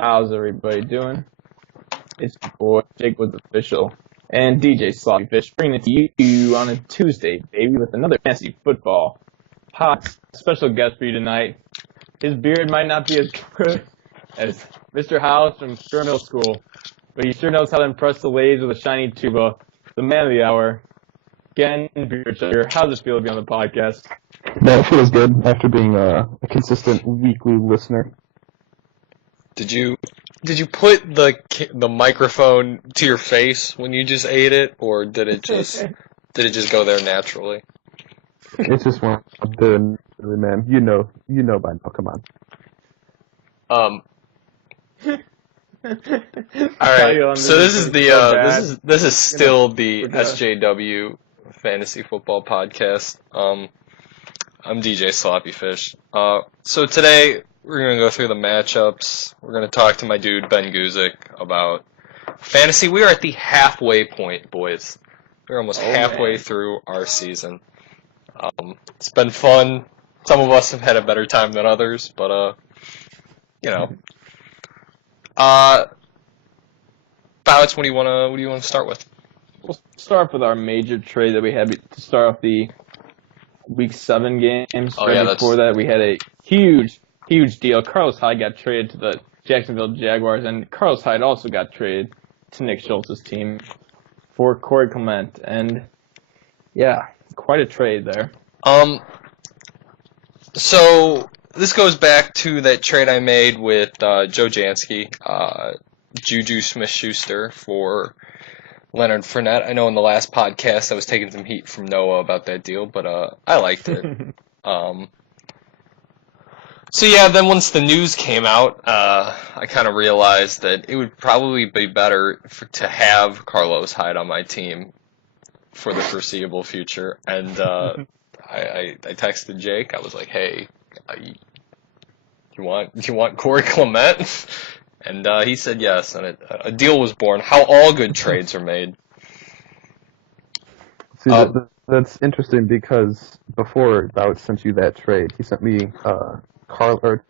How's everybody doing? It's your boy, Jake was official, and DJ Sloppy Fish bringing it to you on a Tuesday, baby, with another fantasy football hot special guest for you tonight. His beard might not be as good as Mr. House from Sure Middle School, but he sure knows how to impress the ladies with a shiny tuba. The man of the hour, again, Beerchugger. How does it feel to be on the podcast? That feels good after being a consistent weekly listener. Did you put the microphone to your face when you just ate it, or did it just go there naturally? It's just one of the man. You know by now. Come on. All right. So this is still the SJW Fantasy Football Podcast. I'm DJ Sloppy Fish. So today we're gonna go through the matchups. We're gonna talk to my dude Ben Guzek about fantasy. We are at the halfway point, boys. We're almost halfway through our season. It's been fun. Some of us have had a better time than others, but Bowts, what do you want to start with? We'll start with our major trade that we had to start off the Week 7 games. Before that, we had a huge deal. Carlos Hyde got traded to the Jacksonville Jaguars, and Carlos Hyde also got traded to Nick Schultz's team for Corey Clement. And, yeah, quite a trade there. So this goes back to that trade I made with Joe Jansky, Juju Smith-Schuster for Leonard Fournette. I know in the last podcast I was taking some heat from Noah about that deal, but I liked it. So yeah, then once the news came out, I kind of realized that it would probably be better to have Carlos Hyde on my team for the foreseeable future. And I texted Jake. I was like, "Hey, you want Corey Clement?" And he said yes, and a deal was born. How all good trades are made. See, that's interesting because before Bowts sent you that trade, he sent me a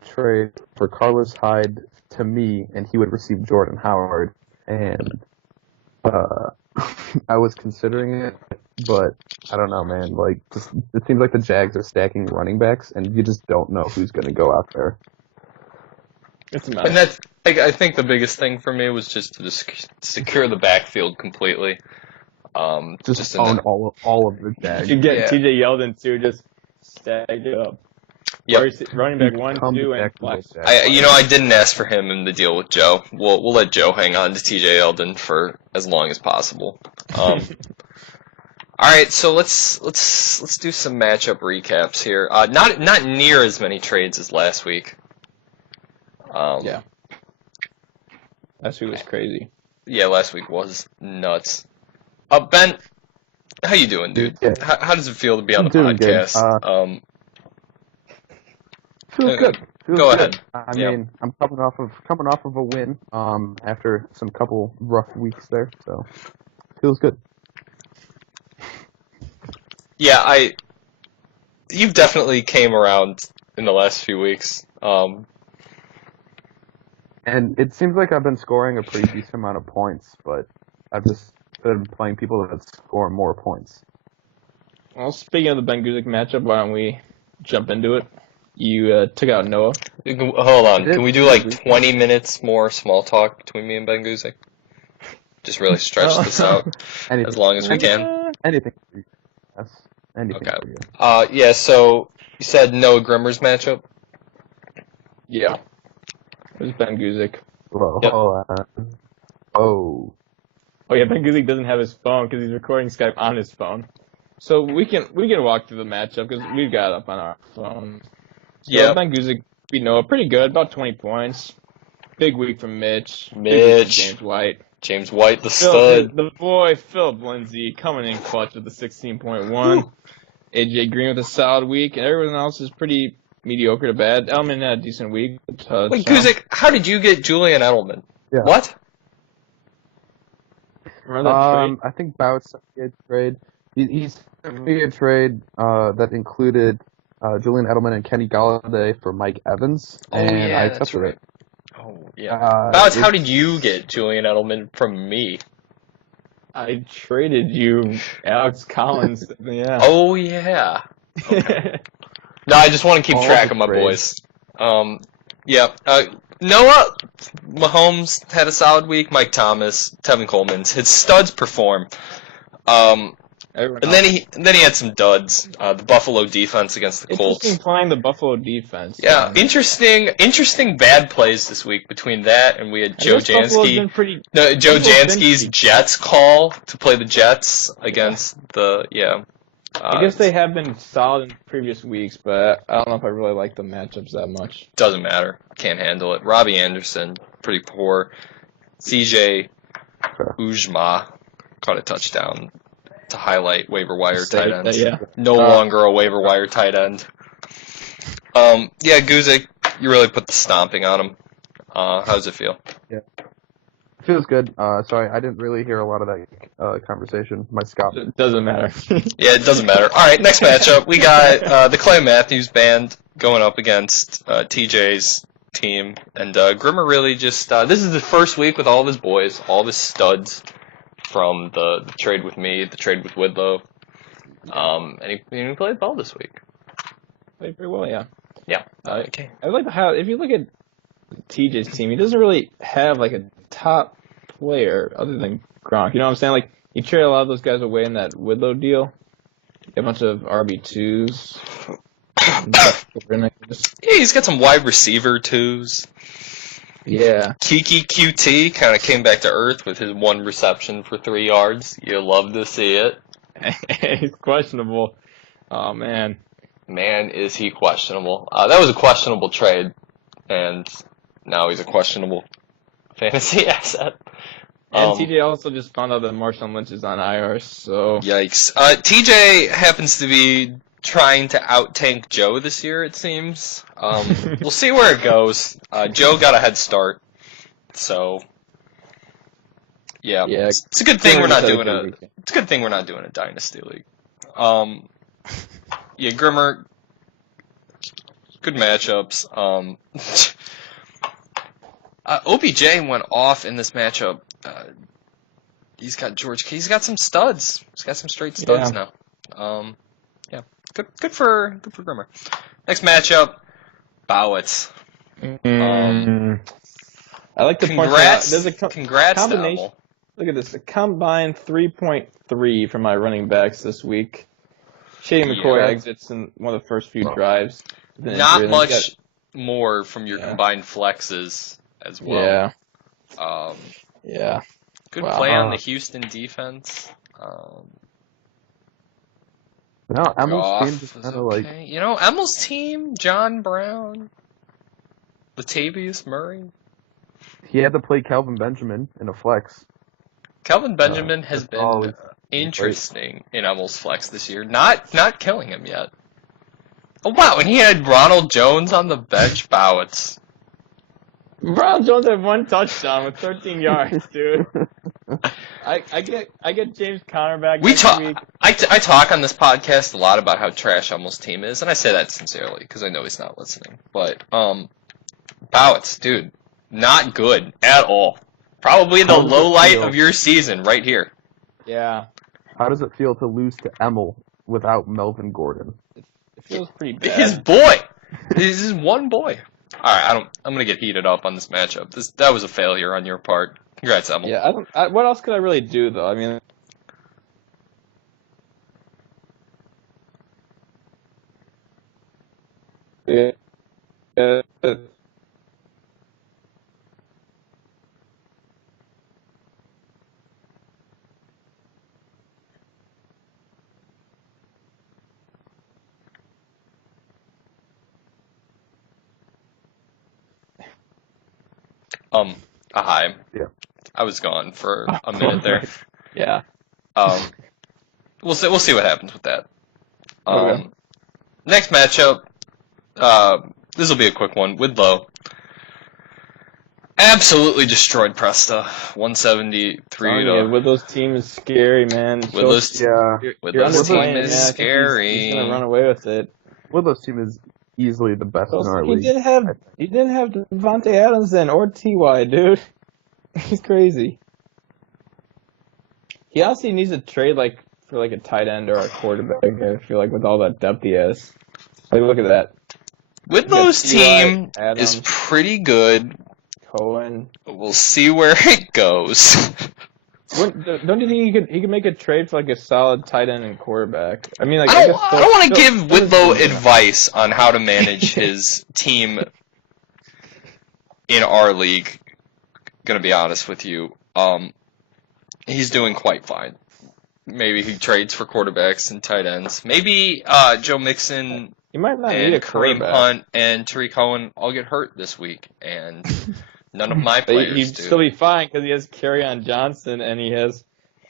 trade for Carlos Hyde to me, and he would receive Jordan Howard. And I was considering it, but I don't know, man. Like, it seems like the Jags are stacking running backs, and you just don't know who's going to go out there. It's a mess. And that's, I think the biggest thing for me was just to secure the backfield completely. Just own all of the Jags. You get TJ Yeldon too, just stack it up. Yep. Running back 1, 2, and flex. I didn't ask for him in the deal with Joe. We'll let Joe hang on to TJ Yeldon for as long as possible. All right, so let's do some matchup recaps here. Not near as many trades as last week. Yeah. Last week was crazy. Yeah, last week was nuts. Ben, how you doing, dude? Yeah. How does it feel to be on the Doing podcast? Good. Feels good. Go ahead. I mean, I'm coming off of a win after some couple rough weeks there, so feels good. Yeah, you've definitely came around in the last few weeks. And it seems like I've been scoring a pretty decent amount of points, but I've just been playing people that score more points. Well, speaking of the Ben Guzek matchup, why don't we jump into it? You took out Noah. Hold on. Can we do like 20 minutes more small talk between me and Ben Guzek? Just really stretch this out as long as we can. Anything for you. Yes. Anything Okay. for you. Yeah, so you said Noah Grimmer's matchup? Yeah. It was Ben Guzek. Whoa, Yep. hold on. Oh, yeah, Ben Guzek doesn't have his phone because he's recording Skype on his phone. So we can walk through the matchup because we've got it up on our phone. So Yeah. Ben Guzek beat Noah pretty good, about 20 points. Big week from Mitch. Big week from James White. James White, the stud. The boy, Philip Lindsay, coming in clutch with the 16.1. AJ Green with a solid week, and everyone else is pretty mediocre to bad. Edelman had a decent week. Wait, Guzek, how did you get Julian Edelman? yeah. What? Remember that trade? I think Bowts sent me a trade. He sent me a trade that included Julian Edelman and Kenny Galladay for Mike Evans, and I that's accepted right. it. Oh Oh, yeah. Bouts, how did you get Julian Edelman from me? I traded you Alex Collins. Yeah. Oh, yeah. Okay. No, I just want to keep track of my boys. Yeah. Noah, Mahomes had a solid week. Mike Thomas, Tevin Coleman's. His studs perform. And then he had some duds. The Buffalo defense against the Colts. Interesting playing the Buffalo defense. Yeah, interesting bad plays this week between that and we had Joe Jansky. Joe Jansky's Jets call to play the Jets against the I guess they have been solid in previous weeks, but I don't know if I really like the matchups that much. Doesn't matter. Can't handle it. Robbie Anderson, pretty poor. CJ Uzma caught a touchdown to highlight waiver wire tight ends. No longer a waiver wire tight end. Guzek, you really put the stomping on him. How does it feel? Yeah. Feels good. Sorry, I didn't really hear a lot of that conversation. My scalp. It doesn't matter. Yeah, it doesn't matter. All right, next matchup. We got the Clay Matthews band going up against TJ's team. And Grimmer really just... this is the first week with all of his boys, all of his studs from the trade with me, the trade with Widlow. And he played well this week. Played pretty well, yeah. Yeah. Okay. I like how if you look at TJ's team, he doesn't really have like a top player other than Gronk. You know what I'm saying? Like he traded a lot of those guys away in that Widlow deal. A bunch of RB2s. Yeah, he's got some wide receiver 2s. Yeah. Kiki QT kind of came back to earth with his 1 reception for 3 yards. You love to see it. He's questionable. Oh, man. Man, is he questionable. That was a questionable trade, and now he's a questionable fantasy asset. And TJ also just found out that Marshawn Lynch is on IR, so... Yikes. TJ happens to be trying to out-tank Joe this year, it seems. We'll see where it goes. Joe got a head start, so... Yeah, it's a good thing we're not doing It's a good thing we're not doing a dynasty league. Yeah, Grimmer, good matchups. OBJ went off in this matchup. He's got he's got some studs. He's got some straight studs now. Yeah, good for Grimmer. Next matchup, Bowitz. I like to point out there's a congrats combination. To Look at this, a combined 3.3 for my running backs this week. Shady McCoy exits in one of the first few drives. Not much more from your combined flexes as well. Yeah. Good play on the Houston defense. No, Emil's team just kind of like... You know, Emil's team, John Brown, Latavius Murray. He had to play Kelvin Benjamin in a flex. Kelvin Benjamin has been interesting in Emil's flex this year. Not killing him yet. Oh, wow, and he had Ronald Jones on the bench. Bowitz. Ronald Jones had 1 touchdown with 13 yards, dude. I get James Conner back week. I talk on this podcast a lot about how trash Emil's team is, and I say that sincerely because I know he's not listening. But Bowitz, dude, not good at all. Probably the low light of your season right here. Yeah. How does it feel to lose to Emil without Melvin Gordon? It feels pretty bad. His boy. This is one boy. All right, I'm gonna get heated up on this matchup. That was a failure on your part. Congrats, Emil. Yeah, what else could I really do though? I mean. Hi. Yeah. I was gone for a minute there. Yeah. We'll see what happens with that. Okay. Next matchup. This will be a quick one. Widlow absolutely destroyed Presta. 173 to. Widlow's team is scary, man. Widlow's team is scary. He's gonna run away with it. Widlow's team is easily the best in our He league. didn't have Devontae Adams then or Ty, dude. He's crazy. He honestly needs to trade for a tight end or a quarterback. I feel like with all that depth he has. Like, look at that. Whitlow's team Adams, is pretty good. Cohen. We'll see where it goes. Don't you think he could make a trade for a solid tight end and quarterback? I mean, I don't want to give Whitlow advice on how to manage his team in our league. Gonna be honest with you, he's doing quite fine. Maybe he trades for quarterbacks and tight ends. Maybe Joe Mixon you might not and need a Kareem Hunt and Tariq Cohen all get hurt this week, and none of my players He'd do. still be fine because he has Kerryon Johnson and he has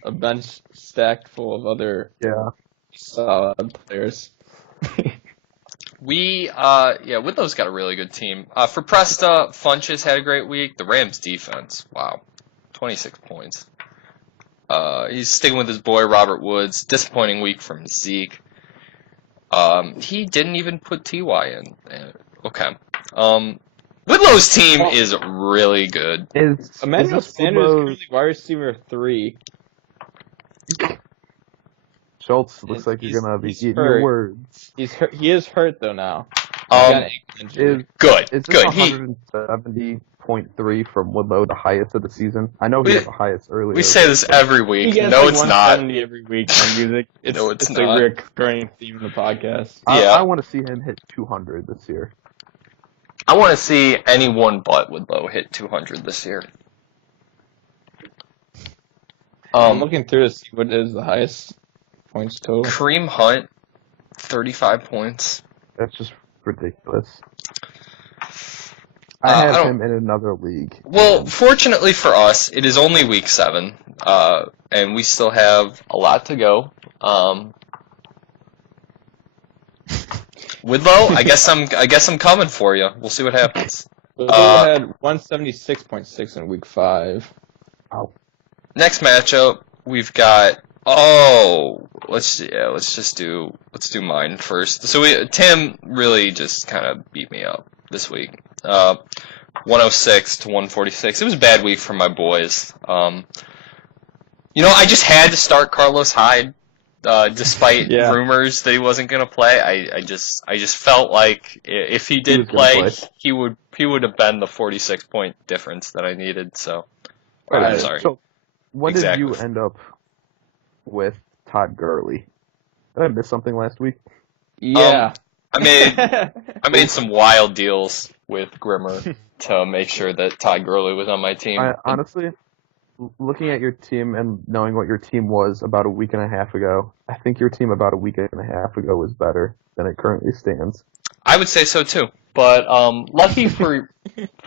a bench stacked full of other solid players. Whitlow's got a really good team. For Presta, Funches had a great week. The Rams defense, wow, 26 points. He's sticking with his boy Robert Woods. Disappointing week from Zeke. He didn't even put TY in. Okay. Whitlow's team is really good. Emmanuel Sanders is currently wide receiver 3. Schultz looks like you're gonna be eating your words. He is hurt though now. Good. Is this 170.3 from Whitlow the highest of the season? I know he had the highest earlier. We say this every week. No, it's not. Every week on music. It's not. a recurring theme of the podcast. I want to see him hit 200 this year. I want to see anyone but Whitlow hit 200 this year. I'm looking through to see what is the highest points total. Kareem Hunt, 35 points. That's just ridiculous. I have him in another league. Well, fortunately for us, it is only week 7, and we still have a lot to go. Whitlow, I guess I'm coming for you. We'll see what happens. Whitlow had 176.6 in week 5. Wow. Next matchup, we've got. Let's do mine first. So Tim really just kind of beat me up this week. 106 to 146. It was a bad week for my boys. I just had to start Carlos Hyde, despite rumors that he wasn't going to play. I just felt like if he did play, he would have been the 46-point difference that I needed. So, I'm sorry. So, when did you end up with Todd Gurley? Did I miss something last week? Yeah. I made some wild deals with Grimmer to make sure that Todd Gurley was on my team. Honestly, looking at your team and knowing what your team was about a week and a half ago, I think your team about a week and a half ago was better than it currently stands. I would say so too. But lucky for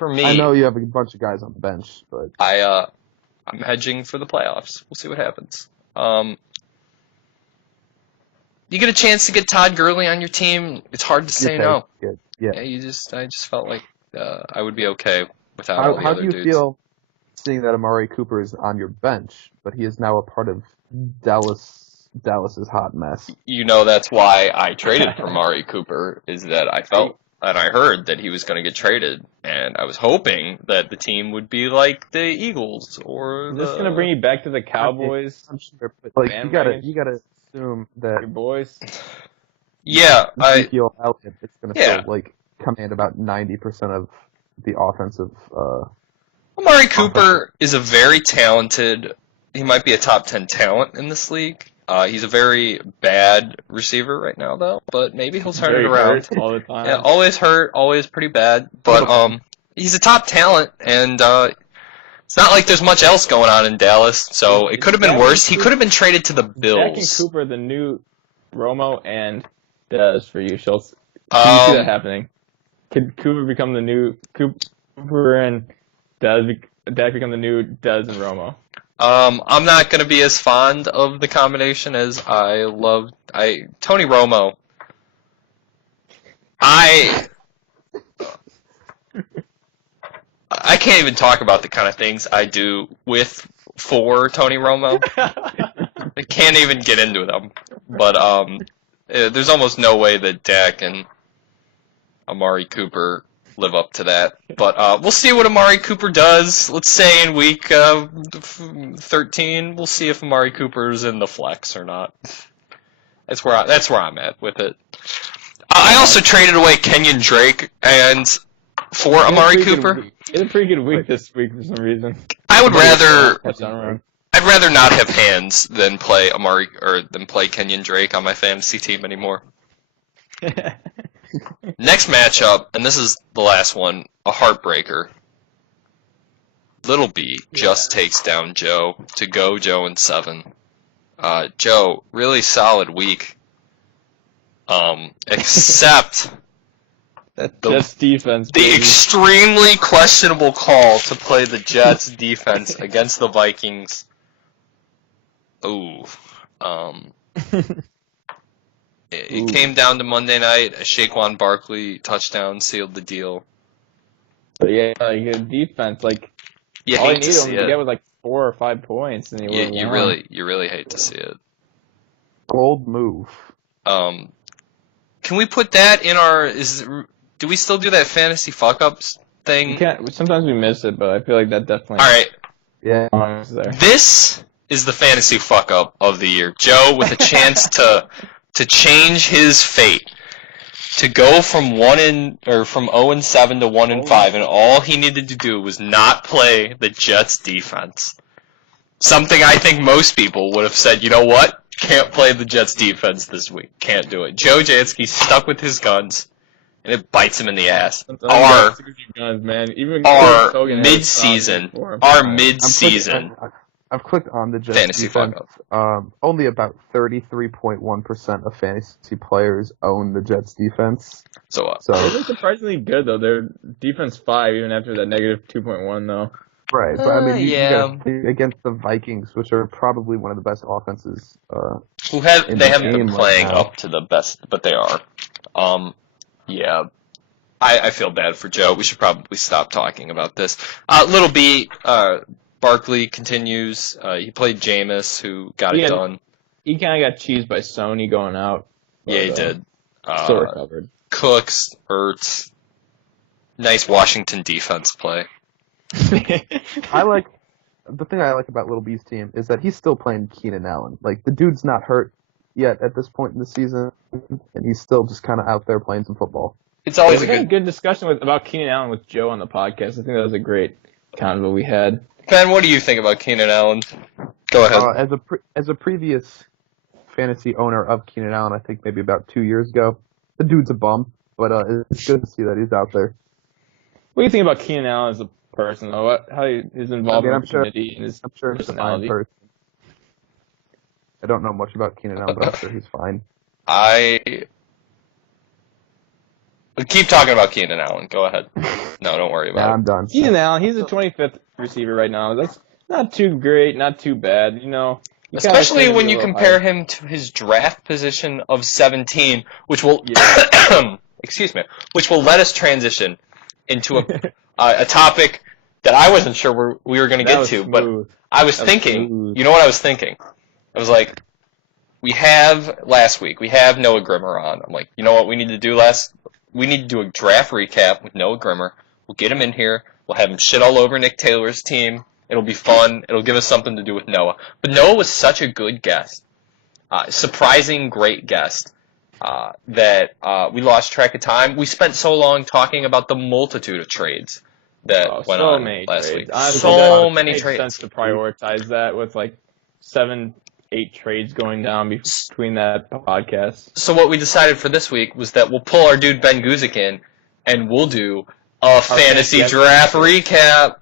me, I know you have a bunch of guys on the bench, but I'm hedging for the playoffs. We'll see what happens. You get a chance to get Todd Gurley on your team, it's hard to say no. Yeah. I just felt like I would be okay without all the how other do you dudes. feel seeing that Amari Cooper is on your bench, but he is now a part of Dallas's hot mess? That's why I traded for Amari Cooper, is that I felt and I heard that he was going to get traded, and I was hoping that the team would be like the Eagles or Is this going to bring you back to the Cowboys? I'm sure, but you gotta assume that your boys. Yeah, Ezekiel Elliott is going to still command about 90% of the offensive. Amari Cooper is a very talented. He might be a top 10 talent in this league. He's a very bad receiver right now, though. But maybe he'll turn it around. Hurt all the time. Yeah, always hurt, always pretty bad. But he's a top talent, and it's not like there's much else going on in Dallas. So it could have been worse. He could have been traded to the Bills. Jack and Cooper, the new Romo and Dez for you, Schultz. Do you see that happening? Could Cooper become the new Cooper and Dak become the new Dez and Romo? I'm not going to be as fond of the combination as I loved. Tony Romo. I can't even talk about the kind of things I do for Tony Romo. I can't even get into them. But there's almost no way that Dak and Amari Cooper live up to that. But we'll see what Amari Cooper does. Let's say in week 13, we'll see if Amari Cooper's in the flex or not. That's where I'm at with it. I also traded away Kenyon Drake and for Amari Cooper. It's a pretty good week this week for some reason. I'd rather not have hands than play Kenyon Drake on my fantasy team anymore. Next matchup, and this is the last one, a heartbreaker. Little B just takes down Joe to go Joe in 7. Joe, really solid week. Except that Jets defense. The extremely questionable call to play the Jets defense against the Vikings. Ooh. It came down to Monday night. A Saquon Barkley touchdown sealed the deal. But yeah, like a defense, like you all hate you to see need it. to get was like 4 or 5 points, and you really hate to see it. Bold move. Can we put that in our? Do we still do that fantasy fuck ups thing? You can't. Sometimes we miss it, but I feel like that definitely. All right. Yeah. There. This is the fantasy fuck up of the year. Joe with a chance to change his fate, to go from 0-7 to 1-5, and all he needed to do was not play the Jets defense. Something I think most people would have said, you know what? Can't play the Jets defense this week. Can't do it. Joe Jansky stuck with his guns, and it bites him in the ass. Our mid-season. I've clicked on the Jets fantasy defense. Only about 33.1% of fantasy players own the Jets defense. So they're surprisingly good though. They're defense 5 even after that negative 2.1 though. Right, but I mean, you got against the Vikings, which are probably one of the best offenses. They haven't been playing up to the best, but they are. Yeah, I feel bad for Joe. We should probably stop talking about this. Little B, Barkley continues. He played Jameis, who got it done. He kind of got cheesed by Sony going out. But, yeah, he did. Still recovered. Cooks, Ertz. Nice Washington defense play. The thing I like about Little B's team is that he's still playing Keenan Allen. Like, the dude's not hurt yet at this point in the season, and he's still just kind of out there playing some football. It's always a good discussion about Keenan Allen with Joe on the podcast. I think that was a great convo we had. Ben, what do you think about Keenan Allen? Go ahead. As a previous fantasy owner of Keenan Allen, I think maybe about 2 years ago, the dude's a bum, but it's good to see that he's out there. What do you think about Keenan Allen as a person, though? How his involvement in the community and his personality? I don't know much about Keenan Allen, but I'm sure he's fine. Keep talking about Keenan Allen. Go ahead. No, don't worry about it. I'm done. Keenan Allen, he's the 25th receiver right now. That's not too great, not too bad. You know, especially when you compare him to his draft position of 17, which will which will let us transition into a topic that I wasn't sure we were going to get to, but I was thinking. You know what I was thinking? I was like, we have Noah Grimmer on. I'm like, you know what we need to do We need to do a draft recap with Noah Grimmer. We'll get him in here. We'll have him shit all over Nick Taylor's team. It'll be fun. It'll give us something to do with Noah. But Noah was such a good guest. Surprising, great guest. That we lost track of time. We spent so long talking about the multitude of trades that went on last week. So many trades. It makes sense to prioritize that with like 7-8 trades going down between that podcast. So what we decided for this week was that we'll pull our dude Ben Guzik in, and we'll do a fantasy draft recap.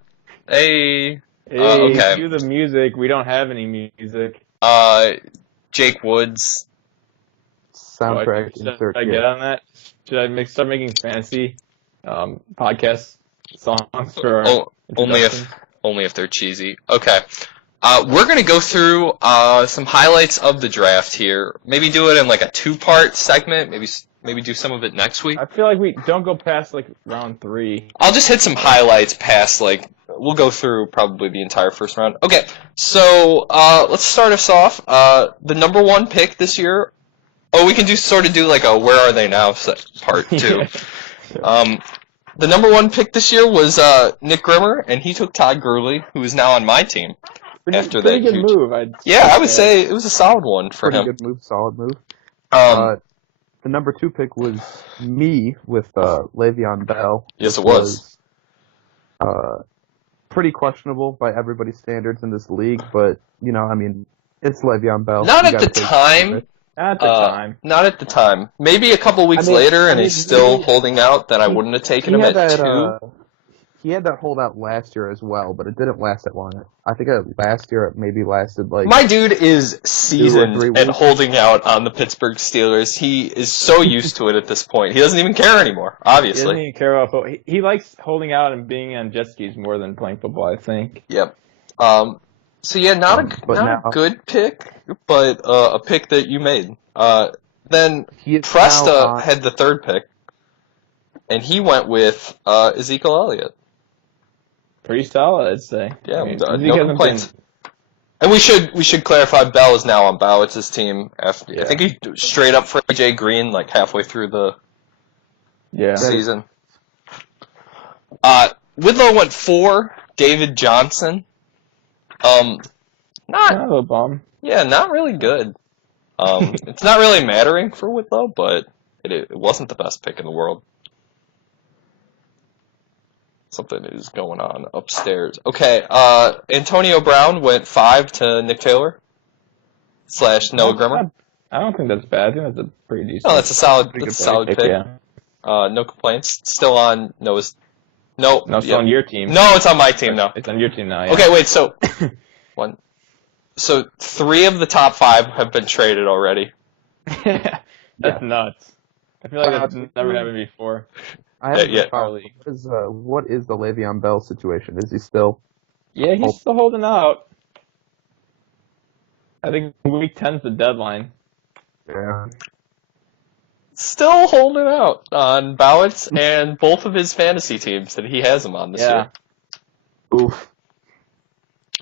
Hey, okay. Cue the music. We don't have any music. Jake Woods. Soundtrack should I get on that? Should I start making fantasy podcast songs for only if they're cheesy? Okay. We're going to go through some highlights of the draft here. Maybe do it in like a 2-part segment. Maybe do some of it next week. I feel like we don't go past like round 3. I'll just hit some highlights past we'll go through probably the entire first round. Okay, so let's start us off. The number 1 pick this year. Oh, we can do like a where are they now part too. The number 1 pick this year was Nick Grimmer, and he took Todd Gurley, who is now on my team. Pretty good move. I would say it was a solid one for him. Pretty good move, solid move. The number 2 pick was me with Le'Veon Bell. Yes, it was. Pretty questionable by everybody's standards in this league, but, it's Le'Veon Bell. Not at the time. Not at the time. Maybe a couple weeks later, and he's still holding out, then I wouldn't have taken him at 2. He had that holdout last year as well, but it didn't last that long. I think last year it maybe lasted like... My dude is seasoned at holding out on the Pittsburgh Steelers. He is so used to it at this point. He doesn't even care anymore, obviously. He doesn't even care about football. He likes holding out and being on jet skis more than playing football, I think. Yep. So yeah, not a good pick, but a pick that you made. Then Presta had the 3rd pick, and he went with Ezekiel Elliott. Pretty solid, I'd say. Yeah, no complaints. And we should clarify, Bell is now on Bowitz's team. I think he straight up for AJ Green like halfway through the season. Whitlow went 4. David Johnson. Not a bomb. Yeah, not really good. It's not really mattering for Whitlow, but it wasn't the best pick in the world. Something is going on upstairs. Okay, Antonio Brown went 5 to Nick Taylor / Noah Grimmer. I don't think that's bad. I think that's a pretty decent. No, that's a solid pick. Yeah. No complaints. Still on Noah's. No, it's on your team. No, it's on my team now. It's on your team now. Yeah. Okay, wait. So 3 of the top 5 have been traded already. That's nuts. I feel like that's never happened before. I haven't what is the Le'Veon Bell situation? Is he still... Yeah, he's still holding out. I think week 10's the deadline. Yeah. Still holding out on Bowitz and both of his fantasy teams that he has him on this year. Oof.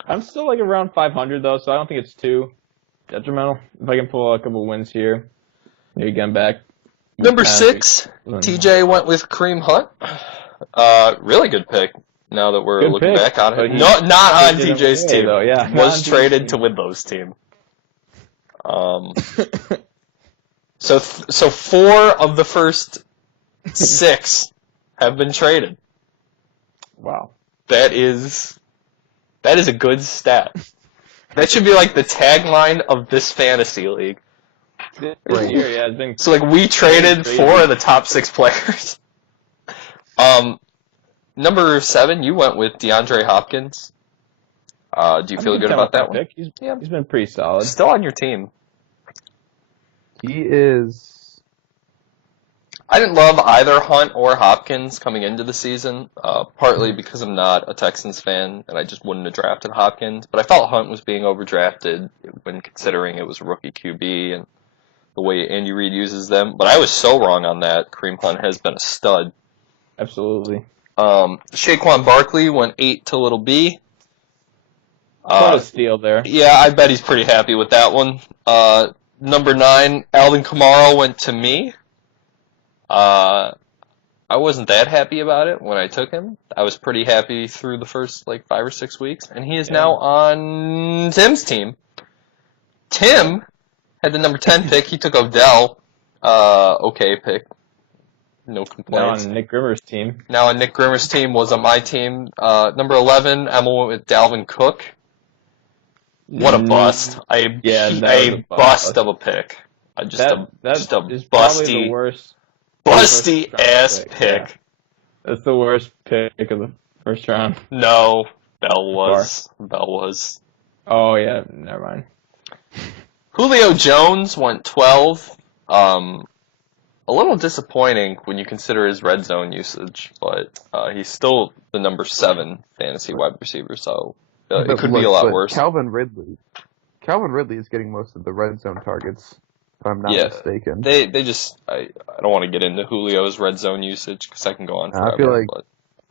I'm still like around 500 though, so I don't think it's too detrimental. If I can pull a couple wins here, maybe get back. Number 6, TJ went with Kareem Hunt. Really good pick. Now that we're looking back on it, not on TJ's team. Though, yeah. Was traded to Whitlow's team. So 4 of the first 6 have been traded. Wow. That is a good stat. That should be like the tagline of this fantasy league. This year, yeah, it's been so like we traded 4 of the top 6 players. Number 7, you went with DeAndre Hopkins. Do you feel good about that one? He's been pretty solid. Still on your team. He is. I didn't love either Hunt or Hopkins coming into the season, partly because I'm not a Texans fan and I just wouldn't have drafted Hopkins. But I felt Hunt was being overdrafted when considering it was a rookie QB and the way Andy Reid uses them. But I was so wrong on that. Kareem Hunt has been a stud. Absolutely. Saquon Barkley went 8 to Little B. What a steal there. Yeah, I bet he's pretty happy with that one. Number 9, Alvin Kamara went to me. I wasn't that happy about it when I took him. I was pretty happy through the first 5 or 6 weeks, and he is now on Tim's team. Tim had the number 10 pick. He took Odell. Okay pick. No complaints. Now on Nick Grimmer's team. Now on Nick Grimmer's team was on my team. Number 11, Emma went with Dalvin Cook. What a bust. A bust of a pick. Just a busty, the worst, busty-ass pick. Yeah. That's the worst pick of the first round. No, Bell was. Oh, yeah, never mind. Julio Jones went 12. A little disappointing when you consider his red zone usage, but he's still the number 7 fantasy wide receiver, so it could be a lot worse. Calvin Ridley is getting most of the red zone targets, if I'm not mistaken. They just I don't want to get into Julio's red zone usage because I can go on forever. I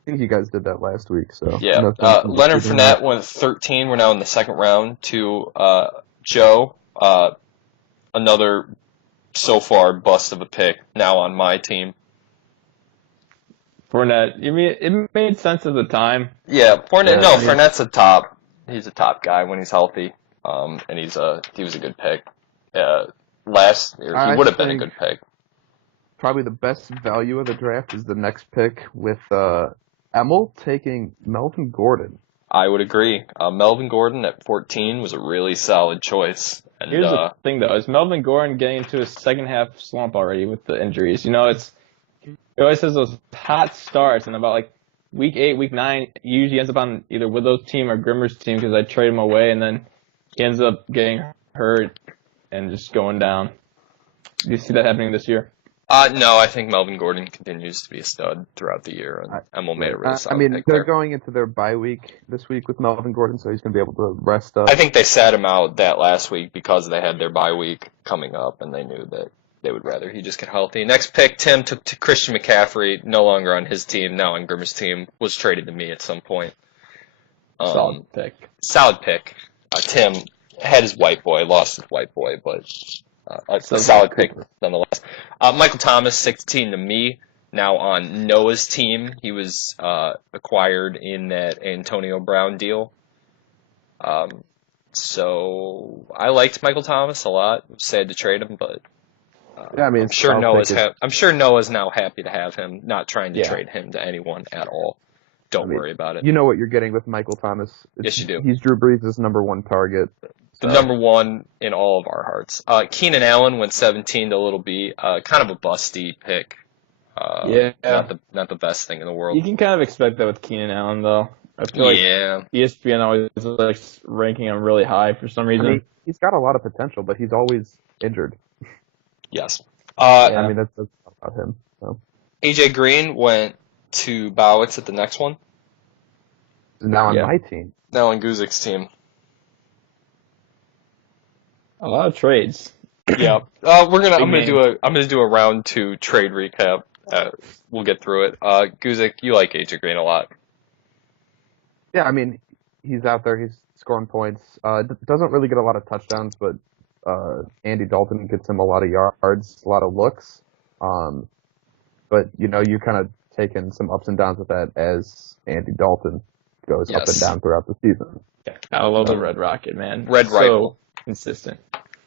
think you guys did that last week. So yeah, Leonard Fournette went 13. We're now in the second round to Joe, another so far bust of a pick. Now on my team. Fournette. You mean it made sense at the time? Yeah, Fournette. No, I mean- Fournette's a top. He's a top guy when he's healthy. And he was a good pick. Last year he would have been a good pick. Probably the best value of the draft is the next pick with Emil taking Melvin Gordon. I would agree. Melvin Gordon at 14 was a really solid choice. And Here's the thing, though: is Melvin Gordon getting into his second half slump already with the injuries? You know, he always has those hot starts, and about like week 8, week 9, he usually ends up on either Widlow's team or Grimmer's team because I trade him away, and then he ends up getting hurt and just going down. Do you see that happening this year? No, I think Melvin Gordon continues to be a stud throughout the year, and Emil made a really solid pick they're there. going into their bye week this week with Melvin Gordon, so he's going to be able to rest up. I think they sat him out that last week because they had their bye week coming up, and they knew that they would rather he just get healthy. Next pick, Tim took to Christian McCaffrey, no longer on his team, now on Grimmer's team, was traded to me at some point. Solid pick. Solid pick. Tim had his white boy, lost his white boy, but a solid pick nonetheless. Michael Thomas, 16 to me, now on Noah's team. He was acquired in that Antonio Brown deal. So I liked Michael Thomas a lot. Sad to trade him, but I'm sure Noah's now happy to have him. Not trying to trade him to anyone at all. Don't worry about it. You know what you're getting with Michael Thomas. Yes, you do. He's Drew Brees' number 1 target. The number 1 in all of our hearts. Keenan Allen went 17 to Little B. Kind of a busty pick. Not the best thing in the world. You can kind of expect that with Keenan Allen, though. I feel like ESPN always likes ranking him really high for some reason. I mean, he's got a lot of potential, but he's always injured. Yes. That's about him. So. AJ Green went to Bowitz at the next one. Now on my team. Now on Guzek's team. A lot of trades. Yeah. I'm gonna do a round 2 trade recap. We'll get through it. Guzek, you like AJ Green a lot. Yeah, I mean, he's out there. He's scoring points. Doesn't really get a lot of touchdowns, but Andy Dalton gets him a lot of yards, a lot of looks. But you kind of taken some ups and downs with that as Andy Dalton goes up and down throughout the season. Yeah, I love the Red Rocket, man. Red Rifle. Consistent.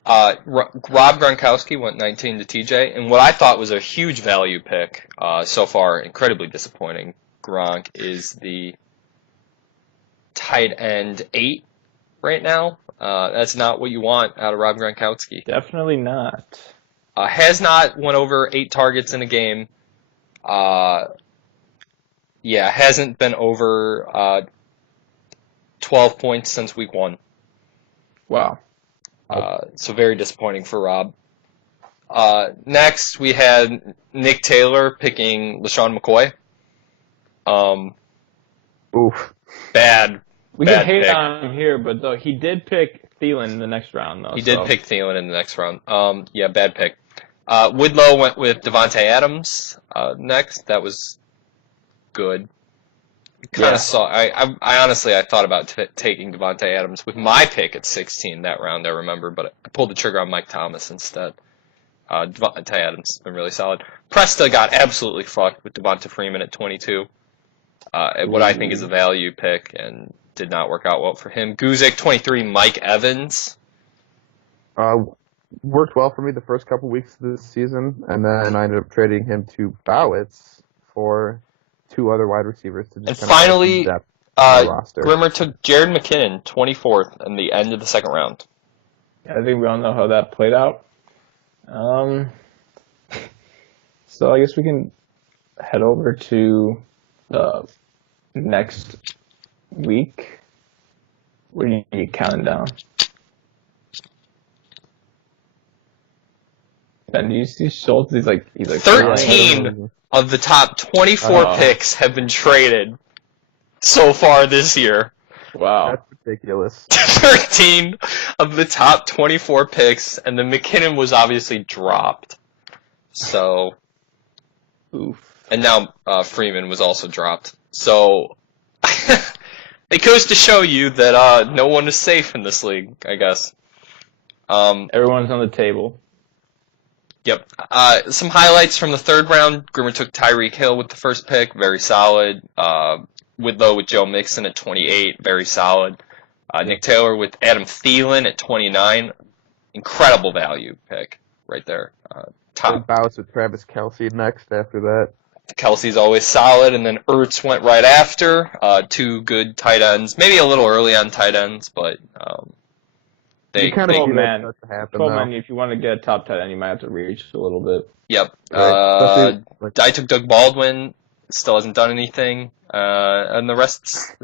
Rob Gronkowski went 19 to TJ, and what I thought was a huge value pick, so far incredibly disappointing, Gronk, is the tight end 8 right now. That's not what you want out of Rob Gronkowski. Definitely not. Has not went over 8 targets in a game. Hasn't been over 12 points since week 1. Wow. So very disappointing for Rob. Next, we had Nick Taylor picking LaShawn McCoy. Oof. Bad. We can hate on him here, but though he did pick Thielen in the next round, though. He did pick Thielen in the next round. Bad pick. Woodlow went with Devontae Adams next. That was good. I honestly thought about taking Devontae Adams with my pick at 16 that round, I remember, but I pulled the trigger on Mike Thomas instead. Devontae Adams has been really solid. Presta got absolutely fucked with Devonta Freeman at 22. What I think is a value pick, and did not work out well for him. Guzek, 23, Mike Evans. Worked well for me the first couple weeks of this season, and then I ended up trading him to Bowitz for 2 other wide receivers to just finally, roster. Grimmer took Jared McKinnon, 24th, in the end of the second round. I think we all know how that played out. So I guess we can head over to the next week. What do you need counting down? Ben, do you see Schultz? He's like 13 of the top 24 picks have been traded so far this year. Wow. That's ridiculous. 13 of the top 24 picks, and then McKinnon was obviously dropped. So, oof. And now Freeman was also dropped. So, it goes to show you that no one is safe in this league, I guess. Everyone's on the table. Yep. Some highlights from the third round. Grimmer took Tyreek Hill with the first pick, very solid. Widlow with Joe Mixon at 28, very solid. Nick Taylor with Adam Thielen at 29, incredible value pick right there. Top. Bouts with Travis Kelce next after that. Kelsey's always solid, and then Ertz went right after. Two good tight ends, maybe a little early on tight ends, but you kind of if you want to get a top tight end, you might have to reach a little bit. Yep. I took Doug Baldwin, still hasn't done anything, and the rest.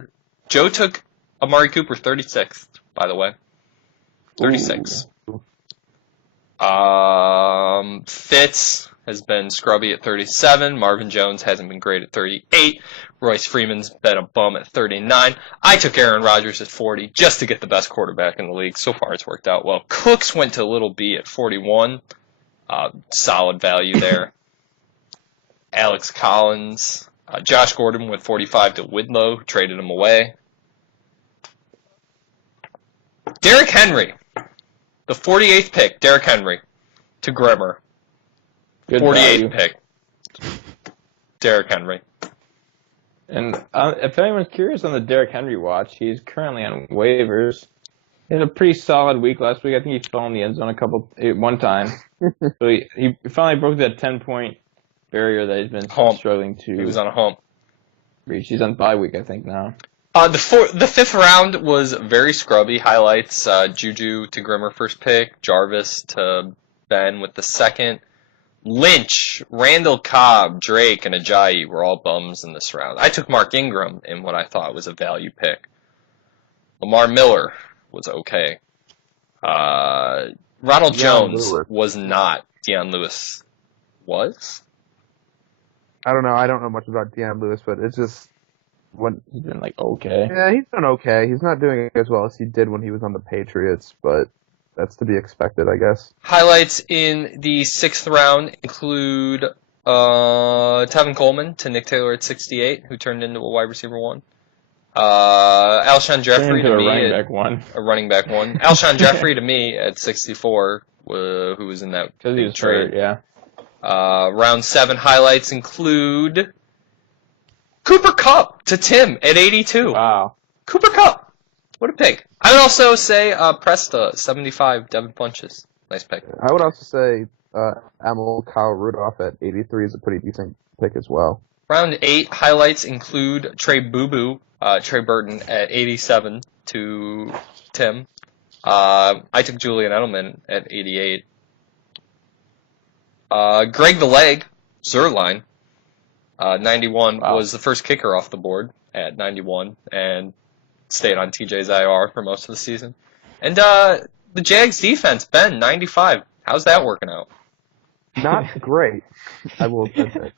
Joe took Amari Cooper 36th, by the way. 36. Fitz has been scrubby at 37. Marvin Jones hasn't been great at 38. Royce Freeman's been a bum at 39. I took Aaron Rodgers at 40 just to get the best quarterback in the league. So far it's worked out well. Cooks went to Little B at 41. Solid value there. Alex Collins. Josh Gordon went 45 to Widlow. Traded him away. Derrick Henry. The 48th pick, Derrick Henry, to Grimmer. Good 48th pick, Derrick Henry. And if anyone's curious on the Derrick Henry watch, he's currently on waivers. He had a pretty solid week last week. I think he fell in the end zone one time. So he finally broke that 10-point barrier that he's been struggling to. He was on a hump. Reach. He's on bye week, I think, now. The fifth round was very scrubby. Highlights, Juju to Grimmer first pick, Jarvis to Ben with the second. Lynch, Randall Cobb, Drake, and Ajayi were all bums in this round. I took Mark Ingram in what I thought was a value pick. Lamar Miller was okay. Ronald Jones was not. Deion Lewis was? I don't know. I don't know much about Deion Lewis, but it's just... He's been okay. Yeah, he's done okay. He's not doing as well as he did when he was on the Patriots, but that's to be expected, I guess. Highlights in the sixth round include Tevin Coleman to Nick Taylor at 68, who turned into a wide receiver 1. Alshon Jeffrey to me a running back one. Alshon Jeffrey to me at 64, who was in that big trade. Yeah. Round 7 highlights include Cooper Kupp to Tim at 82. Wow. Cooper Kupp. What a pick. I would also say Presta, 75, Devin Funches. Nice pick. I would also say Kyle Rudolph at 83 is a pretty decent pick as well. Round 8 highlights include Trey Boo-Boo, Trey Burton at 87 to Tim. I took Julian Edelman at 88. Greg the Leg, Zerline, 91, was the first kicker off the board at 91 and stayed on TJ's IR for most of the season. And the Jags defense, Ben, 95. How's that working out? Not great. I will admit that.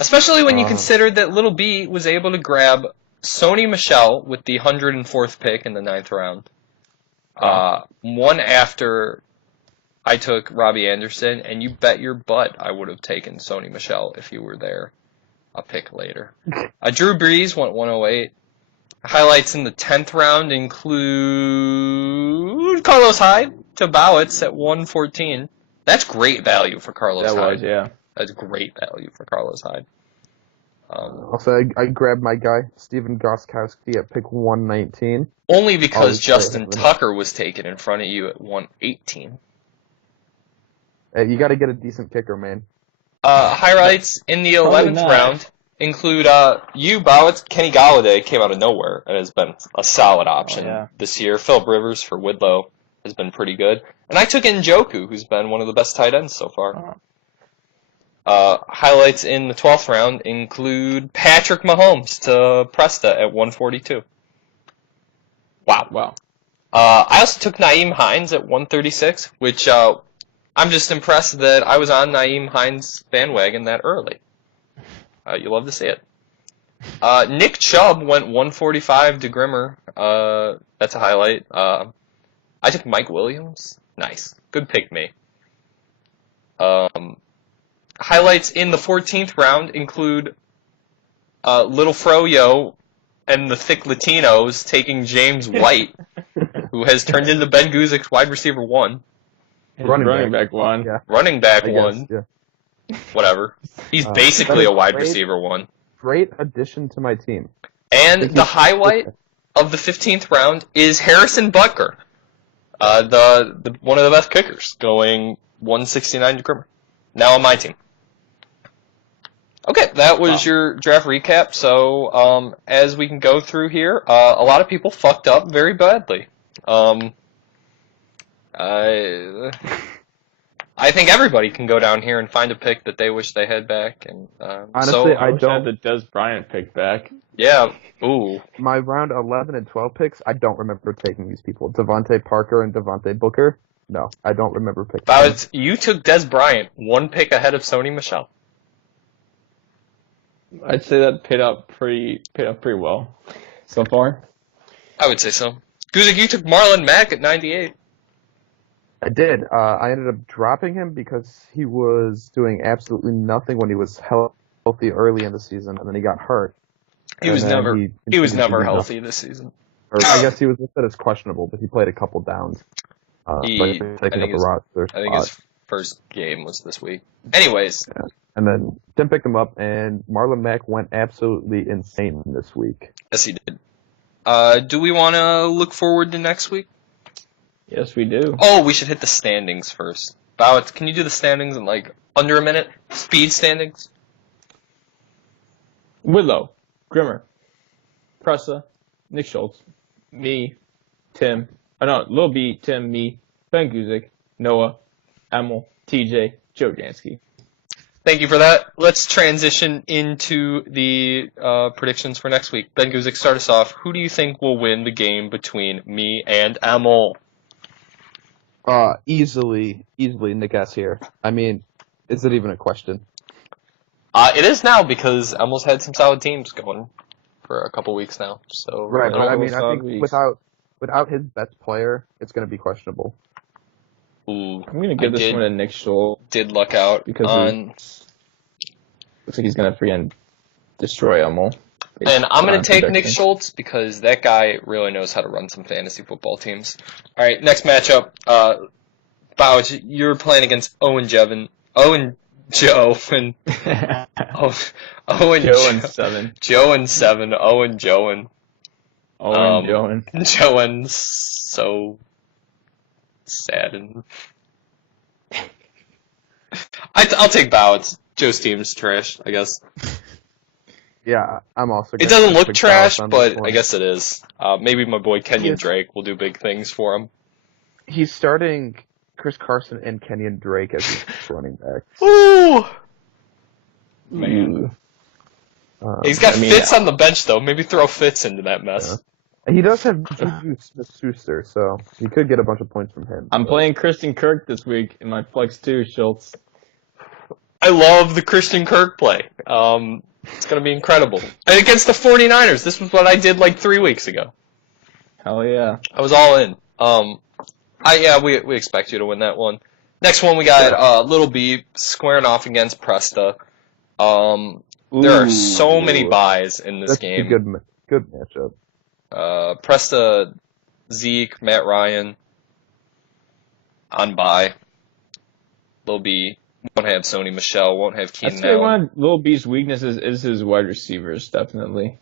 Especially when you consider that Little B was able to grab Sony Michel with the 104th pick in the 9th round. One after I took Robbie Anderson, and you bet your butt I would have taken Sony Michel if you were there a pick later. Drew Brees went 108. Highlights in the 10th round include Carlos Hyde to Bowitz at 114. That's great value for Carlos Hyde. Yeah. That's great value for Carlos Hyde. Also, I grabbed my guy, Steven Gostkowski, at pick 119. Only because Justin Tucker was taken in front of you at 118. You got to get a decent kicker, man. Highlights in the 11th round include Bowitz. Kenny Golladay came out of nowhere and has been a solid option this year. Philip Rivers for Widlow has been pretty good. And I took Njoku, who's been one of the best tight ends so far. Highlights in the 12th round include Patrick Mahomes to Presta at 142. Wow. I also took Nyheim Hines at 136, which I'm just impressed that I was on Nyheim Hines' bandwagon that early. You love to see it. Nick Chubb went 145 to Grimmer. That's a highlight. I took Mike Williams. Nice. Good pick, me. Highlights in the 14th round include Little Froyo and the Thick Latinos taking James White, who has turned into Ben Guzek's wide receiver 1. His running back won. Yeah, Running back I guess, one. yeah. Whatever. He's basically a wide great. receiver one. Great addition to my team. And the highlight of the 15th round is Harrison Butker, the one of the best kickers, going 169 to Grimmer. Now on my team. Okay, that was your draft recap. So as we can go through here, a lot of people fucked up very badly. I think everybody can go down here and find a pick that they wish they had back. And honestly, I wish I had the Des Bryant pick back. Yeah. Ooh. My round 11 and 12 picks, I don't remember taking these people. Devontae Parker and Devontae Booker. No, I don't remember picking them. You took Des Bryant, one pick ahead of Sony Michel. I'd say that paid out pretty well so far. I would say so. Guzek, you took Marlon Mack at 98. I did. I ended up dropping him because he was doing absolutely nothing when he was healthy early in the season, and then he got hurt. He was never healthy this season. Or I guess he was listed as questionable, but he played a couple downs. I think his first game was this week. Anyways. Yeah. And then Tim picked him up, and Marlon Mack went absolutely insane this week. Yes, he did. Do we want to look forward to next week? Yes, we do. Oh, we should hit the standings first. Bowett, can you do the standings in like under a minute? Speed standings? Willow, Grimmer, Pressa, Nick Schultz, me, Tim. Lil B, Tim, me, Ben Guzek, Noah, Emil, TJ, Joe Jansky. Thank you for that. Let's transition into the predictions for next week. Ben Guzek, start us off. Who do you think will win the game between me and Emil? Easily Nick S here. I mean, is it even a question? It is now because Emil's had some solid teams going for a couple weeks now. So right, but I mean, I think without his best player, it's going to be questionable. Ooh, I'm going to give this one to Nick Schultz. Did luck out because looks like he's going to freaking destroy Emil. And I'm going to take Nick Schultz because that guy really knows how to run some fantasy football teams. All right, next matchup. Bowich, you're playing against Owen Joe and Joe and 7. Joe and 7. Owen Joe and so sad and I'll take Bowich. Joe's team's trash, I guess. Yeah, I'm also. It doesn't look trash, but I guess it is. Maybe my boy Kenyon Drake will do big things for him. He's starting Chris Carson and Kenyon Drake as his running back. Ooh, man. He's got Fitz on the bench though. Maybe throw Fitz into that mess. Yeah. He does have Juju Smith-Schuster, so he could get a bunch of points from him. I'm playing Christian Kirk this week in my flex 2, Schultz. I love the Christian Kirk play. It's going to be incredible. And against the 49ers, this was what I did like 3 weeks ago. Hell yeah. I was all in. We expect you to win that one. Next one, we got Little B squaring off against Presta. There are so many buys in this game. That's a good matchup. Presta, Zeke, Matt Ryan on bye. Little B won't have Sony Michel, won't have Keenan Allen. I'd say one of Lil B's weaknesses is his wide receivers, definitely.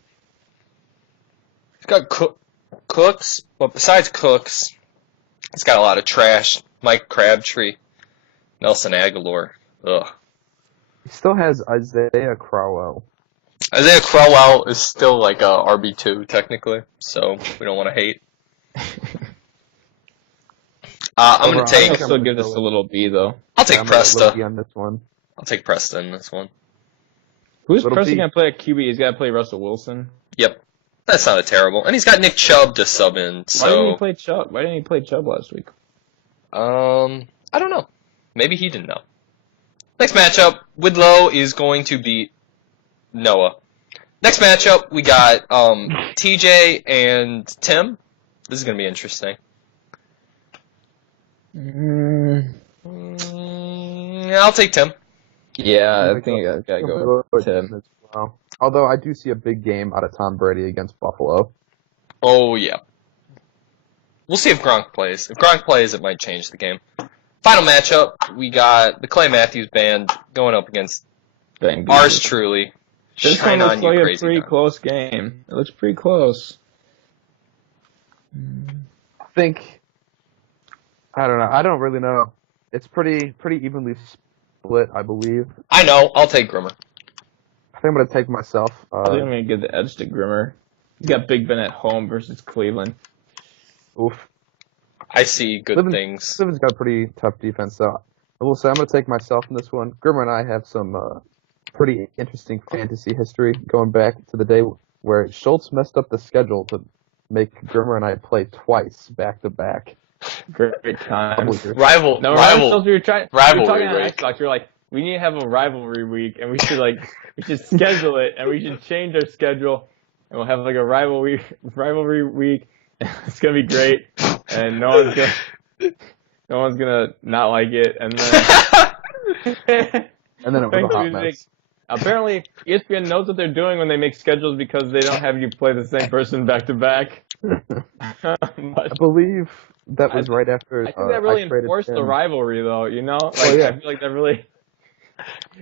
He's got Cooks, but besides Cooks, he's got a lot of trash. Mike Crabtree, Nelson Aguilar. Ugh. He still has Isaiah Crowell. Isaiah Crowell is still like a RB2 technically, so we don't want to hate. I'm going to take... I'll still give this a Little B, though. I'll take Presta. On this one. I'll take Presta in this one. Who's Presta going to play at QB? He's got to play Russell Wilson? Yep. That's not terrible. And he's got Nick Chubb to sub in, so... Why didn't he play Chubb last week? I don't know. Maybe he didn't know. Next matchup, Widlow is going to beat Noah. Next matchup, we got TJ and Tim. This is going to be interesting. I'll take Tim. Yeah, I think I gotta go with Tim as well. Although I do see a big game out of Tom Brady against Buffalo. Oh yeah. We'll see if Gronk plays. If Gronk plays, it might change the game. Final matchup, we got the Clay Matthews Band going up against ours truly. This Shine one on looks you, like a crazy pretty Don. close game. It looks pretty close. I don't know. I don't really know. It's pretty evenly split, I believe. I know. I'll take Grimmer. I think I'm going to take myself. I think I'm going to give the edge to Grimmer. He's got Big Ben at home versus Cleveland. Oof. I see good things. Cleveland's got a pretty tough defense, so I will say I'm going to take myself in this one. Grimmer and I have some pretty interesting fantasy history going back to the day where Schultz messed up the schedule to make Grimmer and I play twice back-to-back. Great times. Rivalry We were talking on week. Xbox. We were like, we need to have a rivalry week, and we should schedule it, and we should change our schedule, and we'll have like a rivalry week. It's gonna be great, and no one's gonna not like it, and then and then it was a hot mess. Apparently, ESPN knows what they're doing when they make schedules because they don't have you play the same person back to back. I believe that was right after. I think that really enforced the rivalry, though. You know, like, yeah. I feel like that really.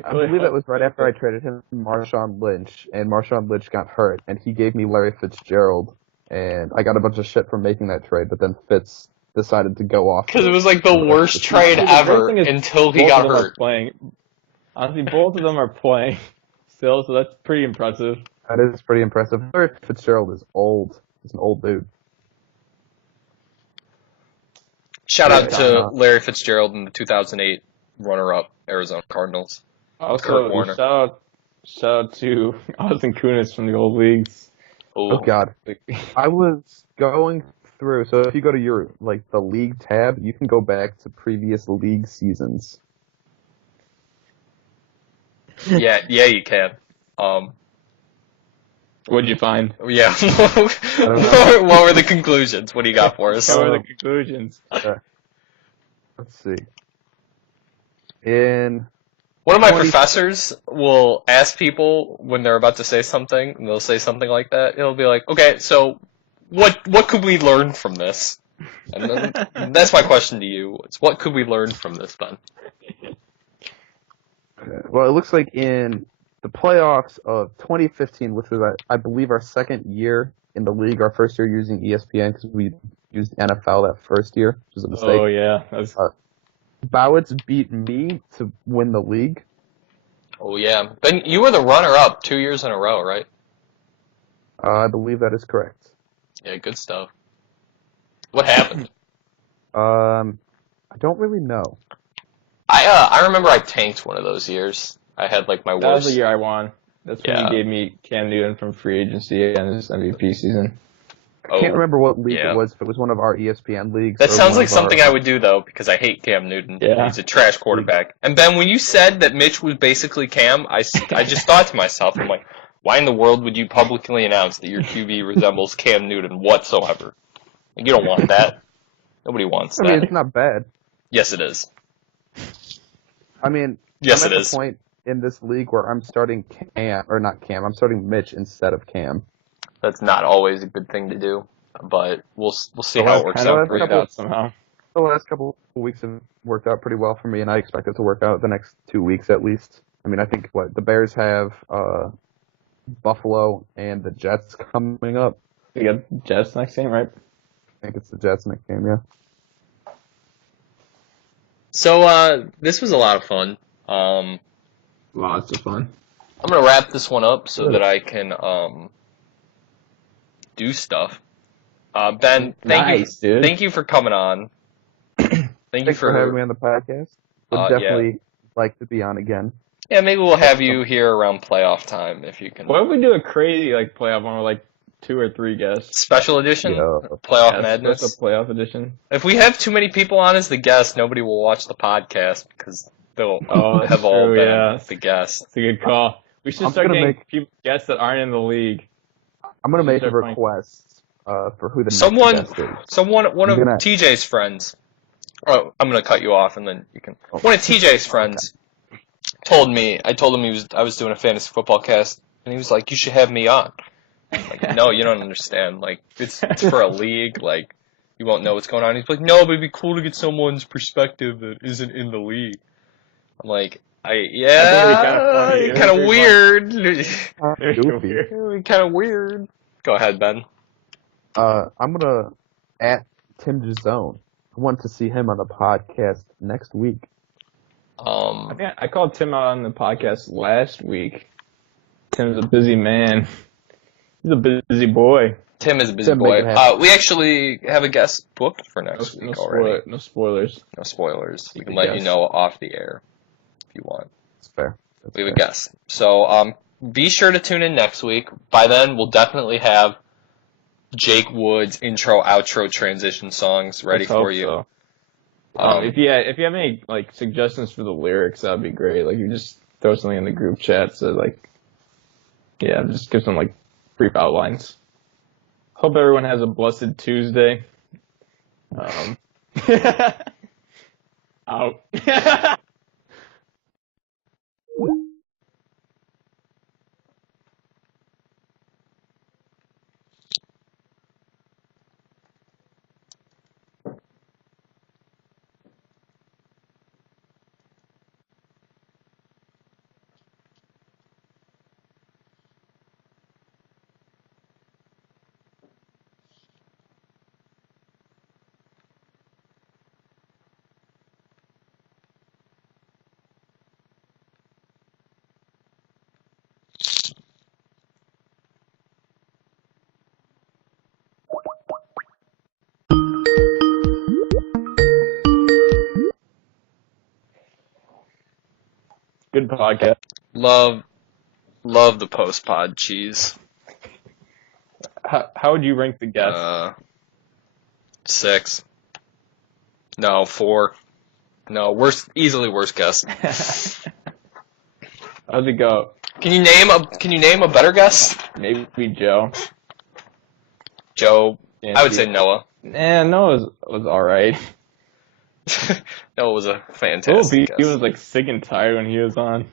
I believe that was right after I traded him to Marshawn Lynch, and Marshawn Lynch got hurt, and he gave me Larry Fitzgerald, and I got a bunch of shit for making that trade, but then Fitz decided to go off. Because it was like the worst trade ever until he got hurt. Honestly, both of them are playing still, so that's pretty impressive. That is pretty impressive. Larry Fitzgerald is old. He's an old dude. Shout out to Larry Fitzgerald and the 2008 runner-up Arizona Cardinals. Also, shout out to Austin Kunis from the old leagues. Oh God, I was going through. So if you go to your the league tab, you can go back to previous league seasons. Yeah, you can. What'd you find? Yeah. What were the conclusions? What do you got for us? What were the conclusions? Let's see. One of my professors will ask people when they're about to say something, and they'll say something like that. It'll be like, okay, so what could we learn from this? And then that's my question to you. It's what could we learn from this, Ben? Well, it looks like in the playoffs of 2015, which was, I believe, our second year in the league, our first year using ESPN because we used NFL that first year, which was a mistake. Oh, yeah. Bowitz beat me to win the league. Oh, yeah. Ben, you were the runner-up 2 years in a row, right? I believe that is correct. Yeah, good stuff. What happened? I don't really know. I remember I tanked one of those years. I had my worst. That was the year I won. That's when you gave me Cam Newton from free agency and his MVP season. I can't remember what league it was, if it was one of our ESPN leagues. That sounds like something I would do, though, because I hate Cam Newton. Yeah. He's a trash quarterback. And Ben, when you said that Mitch was basically Cam, I just thought to myself, I'm like, why in the world would you publicly announce that your QB resembles Cam Newton whatsoever? You don't want that. Nobody wants that. I mean, it's not bad. Yes, it is. I mean, yes, I'm it at is. the point in this league where I'm starting I'm starting Mitch instead of Cam. That's not always a good thing to do, but we'll see how it works out. Somehow. The last couple of weeks have worked out pretty well for me, and I expect it to work out the next 2 weeks at least. I mean, I think the Bears have Buffalo and the Jets coming up. We got Jets next game, right? I think it's the Jets next game, yeah. So this was a lot of fun. Lots of fun. I'm gonna wrap this one up so that I can do stuff. Ben, thank you for coming on. Thanks for having me on the podcast. Would definitely like to be on again. Yeah, maybe we'll have you here around playoff time if you can. What if we do a crazy playoff one with 2 or 3 guests? Special edition? Playoff Madness? Special playoff edition. If we have too many people on as the guests, nobody will watch the podcast because they'll have all been the guests. That's a good call. We should start getting guests that aren't in the league. I'm going to make a request for who the next guest is. One of TJ's friends. Oh, I'm going to cut you off and then you can. One of TJ's friends told me, I told him I was doing a fantasy football cast, and he was like, you should have me on. I'm like, no, you don't understand. It's for a league. you won't know what's going on. He's like, no, but it'd be cool to get someone's perspective that isn't in the league. I'm like, yeah, kind of weird. Kind of weird. Go ahead, Ben. I'm gonna at Tim Gisone. I want to see him on the podcast next week. I think I called Tim out on the podcast last week. Tim's a busy man. He's a busy boy. Tim is a busy boy. We actually have a guest booked for next week already. No spoilers. No spoilers. We can let you know off the air if you want. That's fair. We have a guest. So be sure to tune in next week. By then, we'll definitely have Jake Wood's intro, outro, transition songs ready for you. So. If you have any like suggestions for the lyrics, that'd be great. Like you just throw something in the group chat, so like, yeah, just give some like brief outlines. Hope everyone has a blessed Tuesday. Out. Good podcast. Love the post-pod cheese. How would you rank the guest? 6. No, 4. No, easily worst guest. How's it go? Can you name a better guest? Maybe Joe. Joe. I would say Noah. Noah was alright. Noah was a fantastic guest. He was like sick and tired when he was on.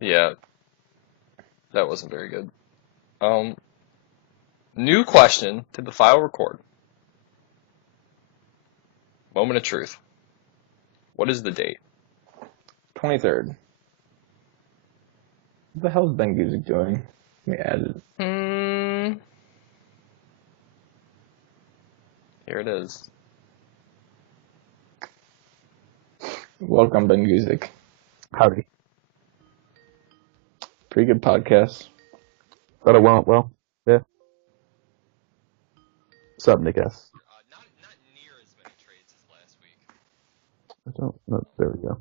Yeah. That wasn't very good. New question to the file record. Moment of truth. What is the date? 23rd. What the hell is Ben Guzek doing? Let me add it. Here it is. Welcome, Ben Guzek. Howdy. Pretty good podcast. But it went well. Yeah. What's up, Nick S? Not near as many trades as last week. I don't know. There we go.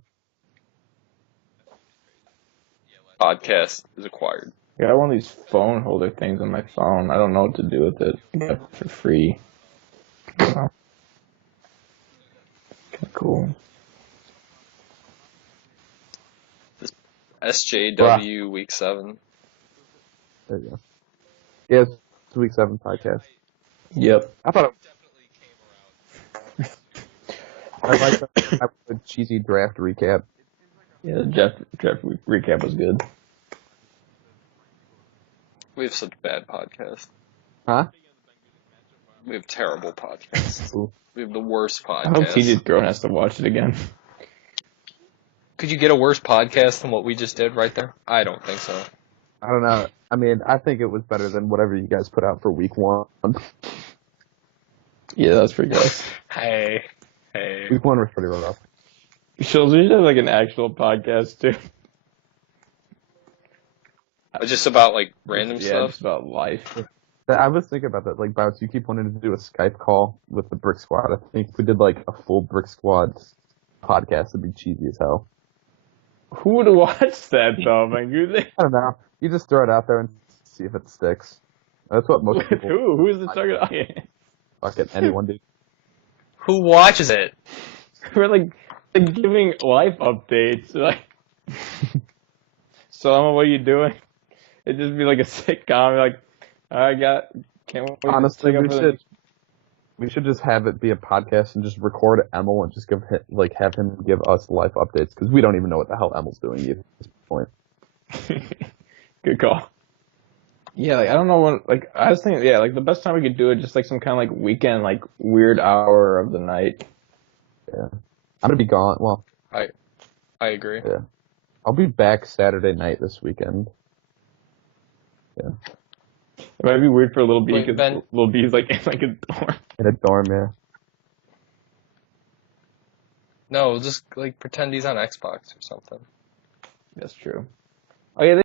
Podcast is acquired. I got one of these phone holder things on my phone. I don't know what to do with it. I got it for free. Kind of cool. SJW Week 7. There you go. Yeah, it's Week 7 podcast. Yep. I thought I like the cheesy draft recap. Yeah, the draft recap was good. We have such bad podcasts. Huh? We have terrible podcasts. Ooh. We have the worst podcast. I hope TJ Throne has to watch it again. Could you get a worse podcast than what we just did right there? I don't think so. I don't know. I mean, I think it was better than whatever you guys put out for Week 1. Yeah, that's pretty good. Hey. Week 1 was pretty rough. We should have like an actual podcast too. Just about like random Yeah, stuff? just about life. I was thinking about that. Like, Bouts, you keep wanting to do a Skype call with the Brick Squad. I think if we did like a full Brick Squad podcast, it'd be cheesy as hell. Who would watch that though, man? I don't know. You just throw it out there and see if it sticks. That's what most people. Who is the target audience? Fuck it, anyone, dude. Who watches it? We're like giving life updates. Like, so Emma, what are you doing? It'd just be like a sitcom. Like, can't wait. Honestly, we should just have it be a podcast and just record Emil and just have him give us life updates because we don't even know what the hell Emil's doing yet at this point. Good call. Yeah, like I don't know when. Like I was thinking, yeah, like the best time we could do it, just like some kind of like weekend, like weird hour of the night. Yeah. I'm gonna be gone. Well, I agree. yeah. I'll be back Saturday night this weekend. Yeah. It might be weird for little B Wait, because Ben. little B is like in like a dorm. In a dorm, yeah. No, just like pretend he's on Xbox or something. That's true. Oh yeah,